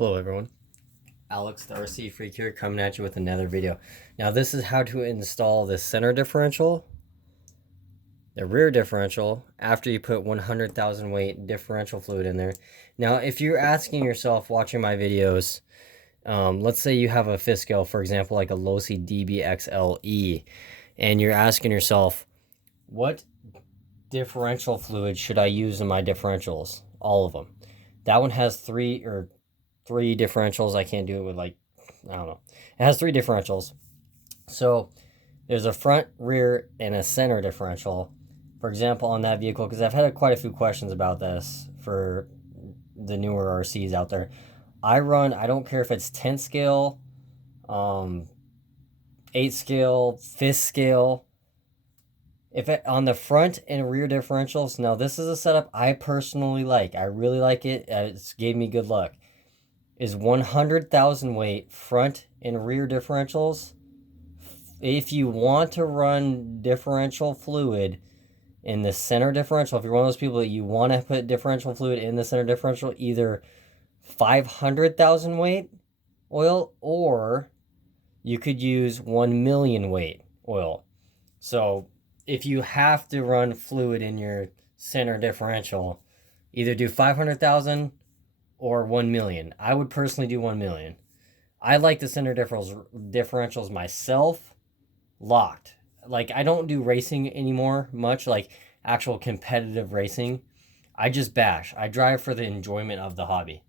Hello everyone, Alex the RC Freak here coming at you with another video. Now this is how to install the center differential, the rear differential, after you put 100,000 weight differential fluid in there. Now if you're asking yourself watching my videos, let's say you have a fifth scale, for example, like a Losi DBXLE, and you're asking yourself, what differential fluid should I use in my differentials? All of them. That one has three differentials. I can't do it with I don't know. It has three differentials. So there's a front, rear, and a center differential. For example, on that vehicle, because I've had quite a few questions about this for the newer RCs out there. I don't care if it's 10th scale, 8th scale, 5th scale. On the front and rear differentials, now this is a setup I personally like. I really like it. It's gave me good luck. Is 100,000 weight front and rear differentials. If you want to run differential fluid in the center differential, if you're one of those people that you want to put differential fluid in the center differential, either 500,000 weight oil, or you could use 1 million weight oil. So if you have to run fluid in your center differential, either do 500,000 or 1 million. I would personally do 1 million. I like the center differentials myself locked. Like, I don't do racing anymore much, like actual competitive racing. I just bash. I drive for the enjoyment of the hobby.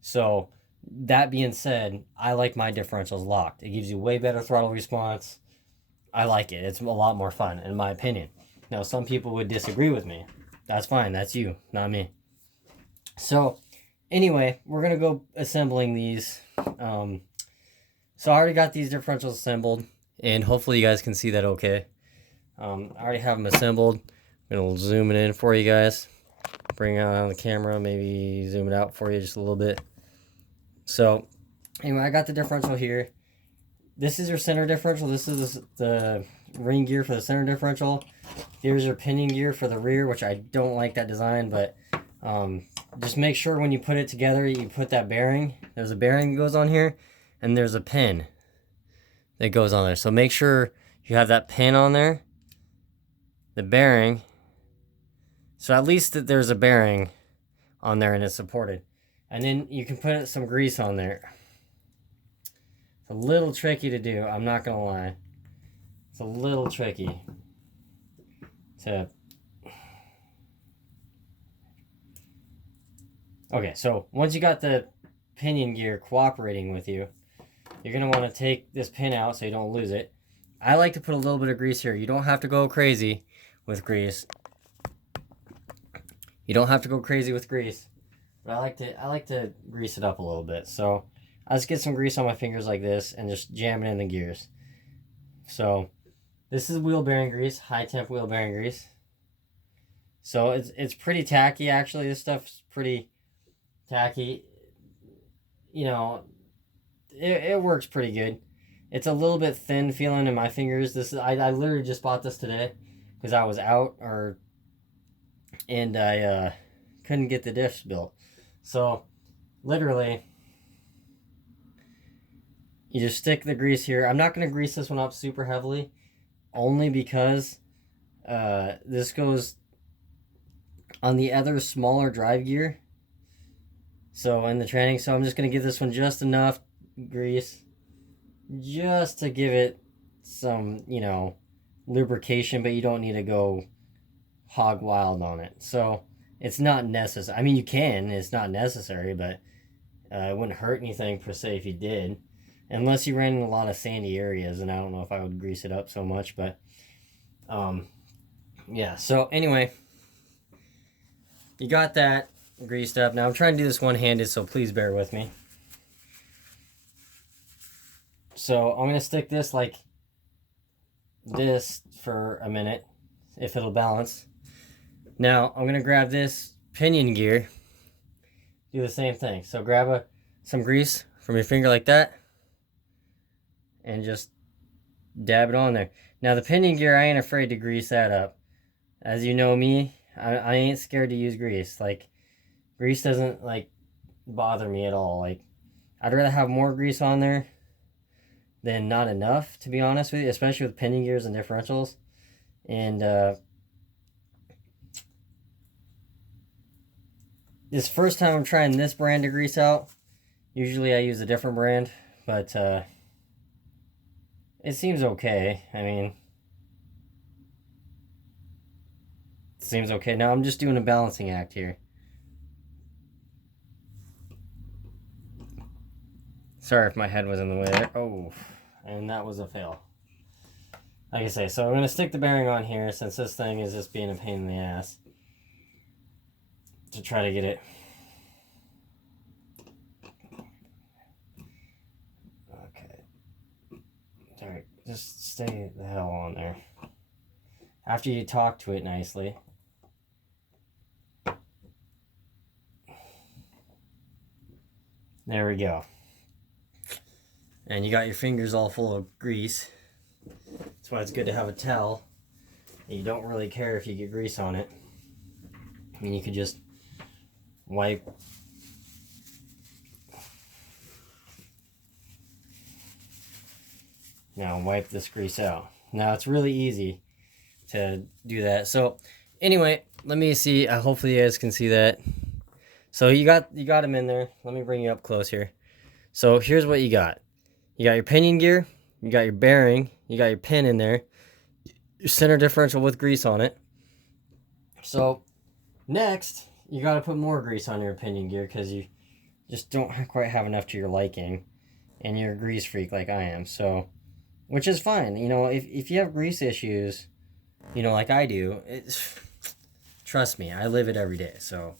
So that being said, I like my differentials locked. It gives you way better throttle response. I like it. It's a lot more fun, in my opinion. Now, some people would disagree with me. That's fine. That's you, not me. So anyway, we're going to go assembling these. So I already got these differentials assembled, and hopefully you guys can see that okay. I already have them assembled. I'm going to zoom it in for you guys. Bring it on the camera, maybe zoom it out for you just a little bit. So anyway, I got the differential here. This is your center differential. This is the ring gear for the center differential. Here's your pinion gear for the rear, which I don't like that design, but just make sure when you put it together, you put that bearing. There's a bearing that goes on here, and there's a pin that goes on there. So make sure you have that pin on there, the bearing. So at least that there's a bearing on there and it's supported. And then you can put some grease on there. It's a little tricky to do, I'm not gonna lie. It's a little tricky to... Okay, so once you got the pinion gear cooperating with you, you're gonna want to take this pin out so you don't lose it. I like to put a little bit of grease here. You don't have to go crazy with grease. You don't have to go crazy with grease, but I like to grease it up a little bit. So I just get some grease on my fingers like this and just jam it in the gears. So this is wheel bearing grease, high temp wheel bearing grease. So it's pretty tacky actually. This stuff's pretty tacky. You know, it works pretty good. It's a little bit thin feeling in my fingers. I literally just bought this today because I was out and I couldn't get the diffs built. So literally, you just stick the grease here. I'm not going to grease this one up super heavily, only because this goes on the other smaller drive gear. So in the training, so I'm just going to give this one just enough grease, just to give it some, lubrication, but you don't need to go hog wild on it. So it's not necessary. I mean, you can, it's not necessary, but it wouldn't hurt anything per se if you did. Unless you ran in a lot of sandy areas, and I don't know if I would grease it up so much, but yeah. So anyway, you got that greased up. Now I'm trying to do this one-handed, so please bear with me. So I'm gonna stick this like this for a minute, if it'll balance. Now I'm gonna grab this pinion gear, do the same thing. So grab some grease from your finger like that, and just dab it on there. Now the pinion gear, I ain't afraid to grease that up. As you know me, I ain't scared to use grease. Like, grease doesn't bother me at all. Like, I'd rather have more grease on there than not enough, to be honest with you, especially with pinion gears and differentials. And this first time I'm trying this brand of grease out. Usually I use a different brand, but it seems okay. I mean, it seems okay. Now I'm just doing a balancing act here. Sorry if my head was in the way there. Oh, and that was a fail. Like I say, so I'm going to stick the bearing on here since this thing is just being a pain in the ass to try to get it. Okay. Alright, just stay the hell on there. After you talk to it nicely. There we go. And you got your fingers all full of grease. That's why it's good to have a towel. You don't really care if you get grease on it. I mean, you could just wipe. Now wipe this grease out. Now it's really easy to do that. So anyway, let me see. Hopefully you guys can see that. So you got them in there. Let me bring you up close here. So here's what you got. You got your pinion gear, you got your bearing, you got your pin in there, your center differential with grease on it. So next, you got to put more grease on your pinion gear because you just don't quite have enough to your liking, and you're a grease freak like I am. So, which is fine. You know, if you have grease issues, you know, like I do, trust me, I live it every day. So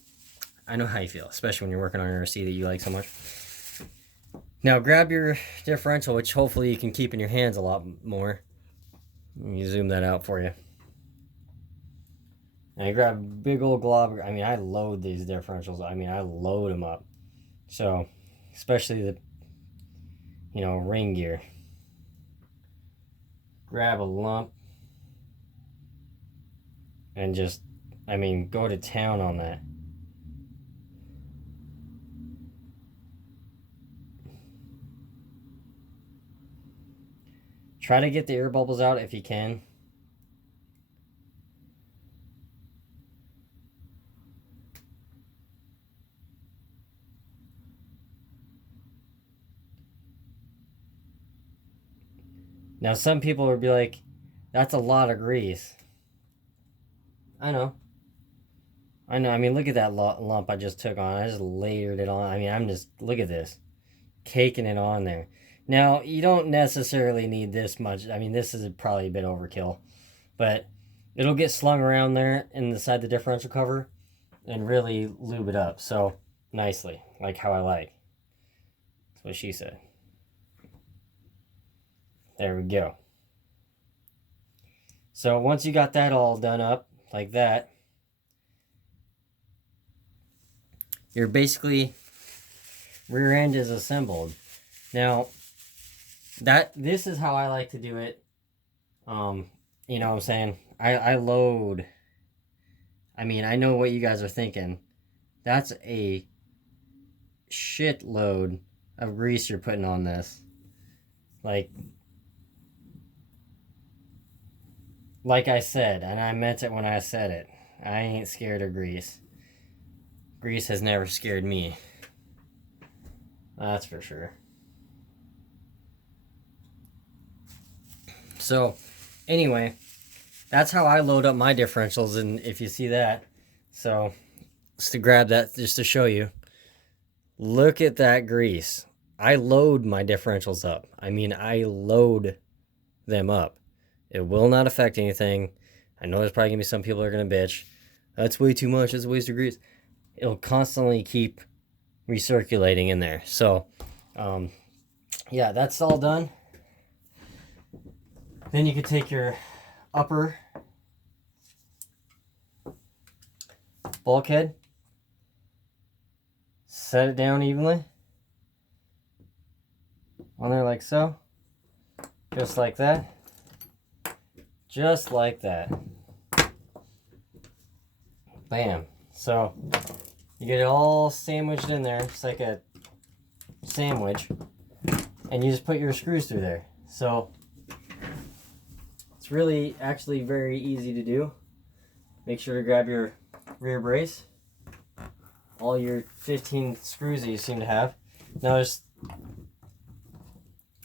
I know how you feel, especially when you're working on your RC that you like so much. Now grab your differential, which hopefully you can keep in your hands a lot more. Let me zoom that out for you. Now you grab a big old glob. I mean, I load these differentials. I mean, I load them up. So, especially the, you know, ring gear. Grab a lump and just, I mean, go to town on that. Try to get the air bubbles out if you can. Now some people would be like, that's a lot of grease. I know. I mean, look at that lump I just took on. I just layered it on. I mean, I'm just, look at this. Caking it on there. Now, you don't necessarily need this much. I mean, this is probably a bit overkill. But it'll get slung around there inside the differential cover and really lube it up. So, nicely. Like how I like. That's what she said. There we go. So, once you got that all done up, like that, you're basically, rear end is assembled. Now, this is how I like to do it. You know what I'm saying? I load. I mean, I know what you guys are thinking. That's a shitload of grease you're putting on this. Like I said, and I meant it when I said it. I ain't scared of grease. Grease has never scared me. That's for sure. So, anyway, that's how I load up my differentials, and if you see that, so, just to grab that, just to show you, look at that grease. I load my differentials up. I mean, I load them up. It will not affect anything. I know there's probably going to be some people that are going to bitch. That's way too much. That's a waste of grease. It'll constantly keep recirculating in there. So, yeah, that's all done. Then you could take your upper bulkhead, set it down evenly on there like so, just like that, just like that. Bam. So you get it all sandwiched in there. It's like a sandwich, and you just put your screws through there. So it's really actually very easy to do. Make sure to grab your rear brace, all your 15 screws that you seem to have. Now there's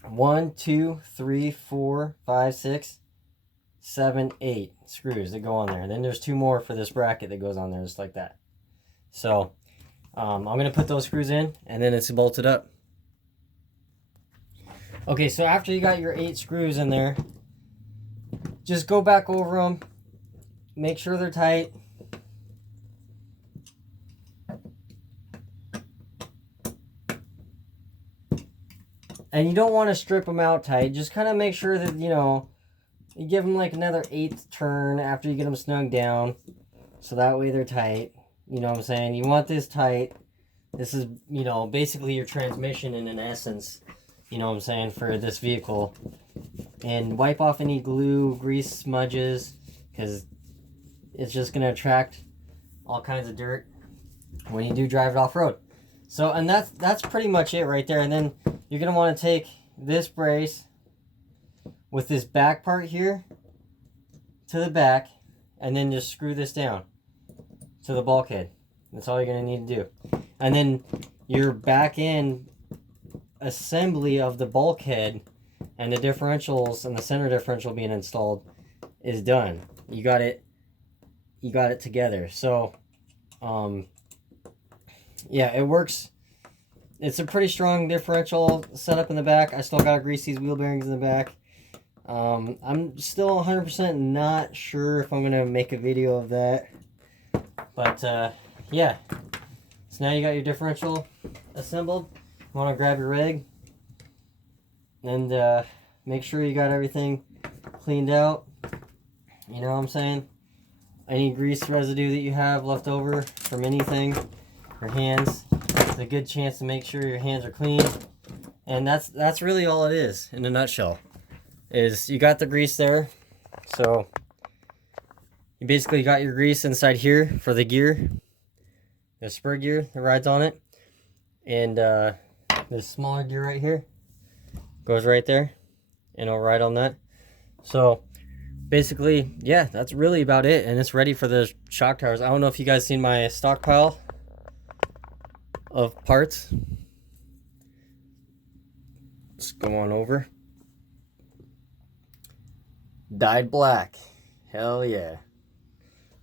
1, 2, 3, 4, 5, 6, 7, 8 screws that go on there. And then there's 2 more for this bracket that goes on there, just like that. So I'm going to put those screws in, and then it's bolted up. Okay, so after you got your 8 screws in there, just go back over them, make sure they're tight. And you don't want to strip them out tight. Just kind of make sure that, you know, you give them like another 8th turn after you get them snug down. So that way they're tight. You know what I'm saying? You want this tight. This is, you know, basically your transmission in an essence. You know what I'm saying? For this vehicle. And wipe off any glue, grease smudges. Because it's just going to attract all kinds of dirt when you do drive it off-road. So, and that's pretty much it right there. And then you're going to want to take this brace with this back part here to the back, and then just screw this down to the bulkhead. That's all you're going to need to do. And then your back end assembly of the bulkhead and the differentials and the center differential being installed is done. You got it together. So yeah, it works. It's a pretty strong differential setup in the back. I still got to grease these wheel bearings in the back. I'm still 100% not sure if I'm going to make a video of that. But, yeah. So now you got your differential assembled. You want to grab your rig. And make sure you got everything cleaned out. You know what I'm saying? Any grease residue that you have left over from anything, your hands, it's a good chance to make sure your hands are clean. And that's really all it is in a nutshell. Is you got the grease there. So you basically got your grease inside here for the gear. The spur gear that rides on it. And this smaller gear right here goes right there. And it'll ride on that. So basically, yeah, that's really about it. And it's ready for the shock towers. I don't know if you guys seen my stockpile of parts. Let's go on over. Dyed black. Hell yeah.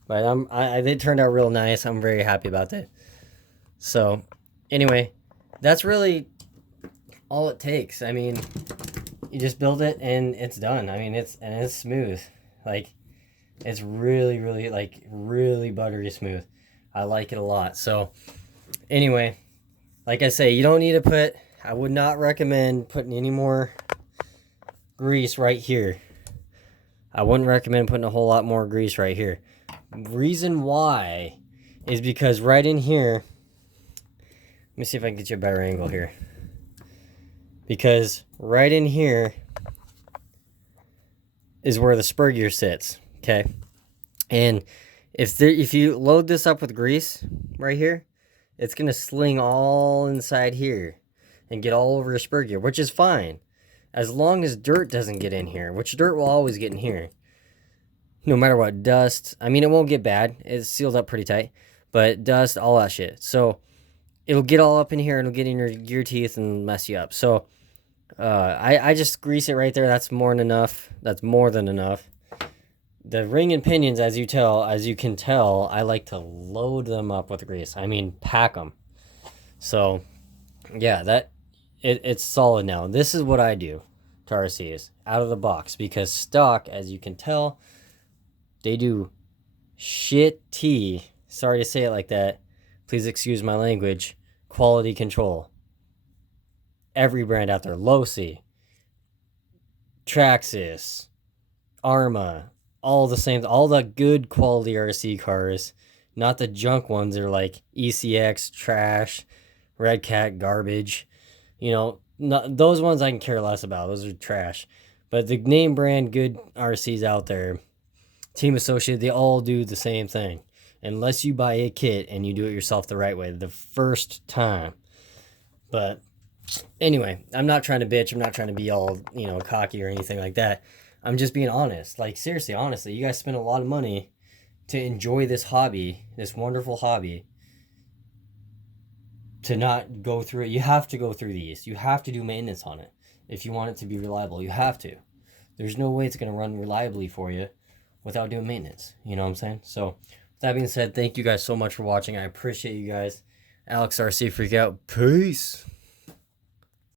But they turned out real nice. I'm very happy about that. So anyway, that's really all it takes. I mean, you just build it and it's done. I mean, it's smooth. Like, it's really, really, like, really buttery smooth. I like it a lot. So anyway, like I say, you don't need to put, I would not recommend putting any more grease right here. I wouldn't recommend putting a whole lot more grease right here. Reason why is because right in here, let me see if I can get you a better angle here. Because right in here is where the spur gear sits, okay? And if you load this up with grease right here, it's going to sling all inside here and get all over your spur gear, which is fine. As long as dirt doesn't get in here, which dirt will always get in here. No matter what, dust. I mean, it won't get bad. It's sealed up pretty tight. But dust, all that shit. So it'll get all up in here and it'll get in your gear teeth and mess you up. So I just grease it right there. That's more than enough. That's more than enough. The ring and pinions, as you can tell, I like to load them up with grease. I mean, pack them. So, yeah, it's solid now. This is what I do to RCs out of the box, because stock, as you can tell, they do shitty, sorry to say it like that, please excuse my language, quality control. Every brand out there, Losi, Traxxas, Arma, all the same, all the good quality RC cars, not the junk ones that are like ECX, trash, Red Cat, garbage. You know, those ones I can care less about. Those are trash. But the name brand good RCs out there, Team Associated, they all do the same thing. Unless you buy a kit and you do it yourself the right way the first time. But Anyway, I'm not trying to bitch. I'm not trying to be all, you know, cocky or anything like that. I'm just being honest. Like, seriously, honestly, you guys spend a lot of money to enjoy this hobby, this wonderful hobby, to not go through it. You have to go through these. You have to do maintenance on it if you want it to be reliable. You have to. There's no way it's going to run reliably for you without doing maintenance. You know what I'm saying? So, with that being said, thank you guys so much for watching. I appreciate you guys. Alex RC Freak out. Peace.